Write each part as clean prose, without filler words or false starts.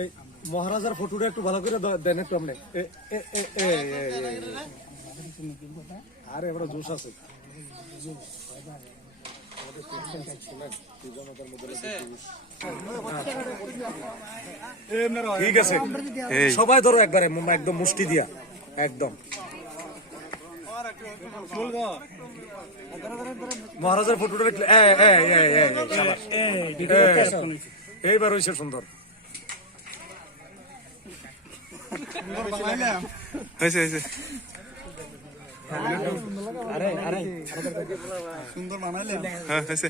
এই মহারাজার ফটোটা একটু ভালো করে দেন একটু আপনি। আরে এবার জোশ আছে। ঠিক আছে, সবাই ধরো একবারে একদম মুষ্টি দিয়া একদম। মহারাজার ফটোটা এইবার হয়েছে সুন্দর হয়েছে হয়েছে সুন্দর বানাইলে হ্যাঁ হয়েছে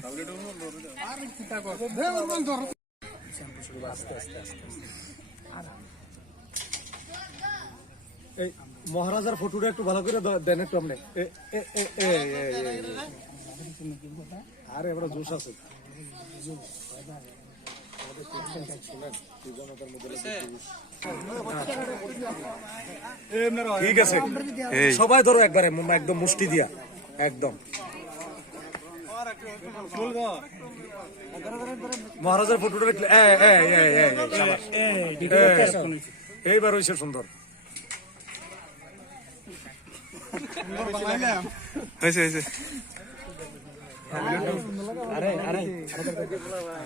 এই মহারাজার ফটোটা একটু ভালো করে দেন একটু আপনি। আরে এবার জোশ আছে। ঠিক আছে, সবাই ধরো একবারে একদম মুষ্টি দিয়া একদম। মহারাজার ফটোটা এইবার হয়েছে সুন্দর হয়েছে হয়েছে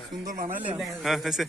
সুন্দর বানাইলে হ্যাঁ হয়েছে